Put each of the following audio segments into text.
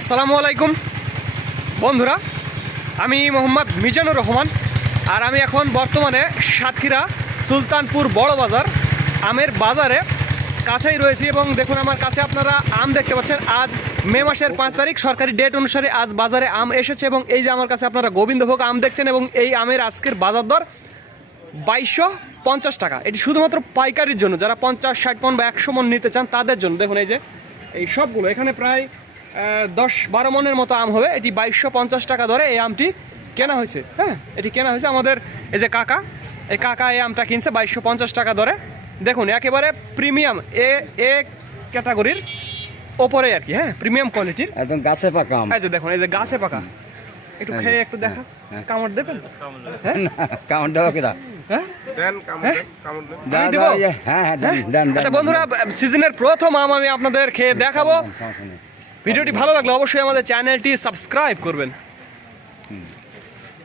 আসসালামু আলাইকুম। বন্ধুরা, আমি মোহাম্মদ মিজানুর রহমান আর আমি এখন বর্তমানে সাতক্ষীরা সুলতানপুর বড় বাজার আমের বাজারে কাছেই রয়েছি এবং দেখুন আমার কাছে আপনারা আম দেখতে পাচ্ছেন। আজ মে মাসের পাঁচ তারিখ, সরকারি ডেট অনুসারে আজ বাজারে আম এসেছে এবং এই যে আমার কাছে আপনারা গোবিন্দভোগ আম দেখছেন এবং এই আমের আজকের বাজার দর বাইশশো পঞ্চাশ টাকা। এটি শুধুমাত্র পাইকারির জন্য, যারা পঞ্চাশ, ষাট পন বা একশো মন নিতে চান তাদের জন্য। দেখুন এই যে, এই সবগুলো, এখানে প্রায় দশ বারো মনের মতো আম হবে। এটি বাইশশো পঞ্চাশ টাকা ধরে এই আমটি কেনা হয়েছে। হ্যাঁ এটি কেনা হয়েছে আমাদের এই যে কাকা। এই কাকা এই আমটা কিনছে বাইশশো পঞ্চাশ টাকা ধরে দেখুন একেবারে প্রিমিয়াম এ এ ক্যাটাগরির ওপরে আর কি হ্যাঁ প্রিমিয়াম কোয়ালিটির। একদম গাছে পাকা আম। এই যে দেখুন এই যে গাছে পাকা। একটু খেয়ে একটু দেখা। কামড় দেবেন? দেওয়া কিনা হ্যাঁ? কামড় দেন কামড় দেন। দাও, দিব? দাও, এই যে, হ্যাঁ হ্যাঁ দেন দেন দেন আচ্ছা বন্ধুরা সিজনের প্রথম আম আমি আপনাদের খেয়ে দেখাবো। ভিডিওটি ভালো লাগলে অবশ্যই আমাদের চ্যানেলটি সাবস্ক্রাইব করবেন।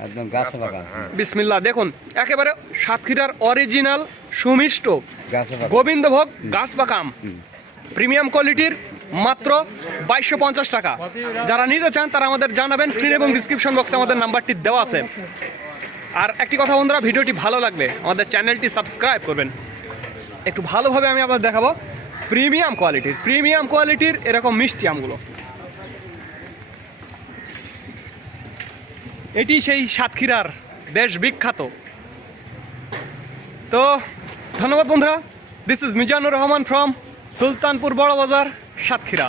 একদম গাছে পাকা বিসমিল্লাহ দেখুন একেবারে সাতক্ষীরার অরিজিনাল সুমিষ্ট গোবিন্দভোগ গাছ পাকাম প্রিমিয়াম কোয়ালিটির মাত্র বাইশশো পঞ্চাশ টাকা। যারা নিতে চান তারা আমাদের জানাবেন স্ক্রিন এবং ডিসক্রিপশন বক্সে আমাদের নাম্বারটি দেওয়া আছে। আর একটি কথা বন্ধুরা ভিডিওটি ভালো লাগবে আমাদের চ্যানেলটি সাবস্ক্রাইব করবেন। একটু ভালোভাবে আমি আপনাদের দেখাবো। প্রিমিয়াম কোয়ালিটির প্রিমিয়াম কোয়ালিটির এরকম মিষ্টি আমগুলো। এটি সেই সাতক্ষীরার দেশ বিখ্যাত। তো ধন্যবাদ বন্ধুরা this is Mizanur Rahman from Sultanpur Boro Bazar Satkhira.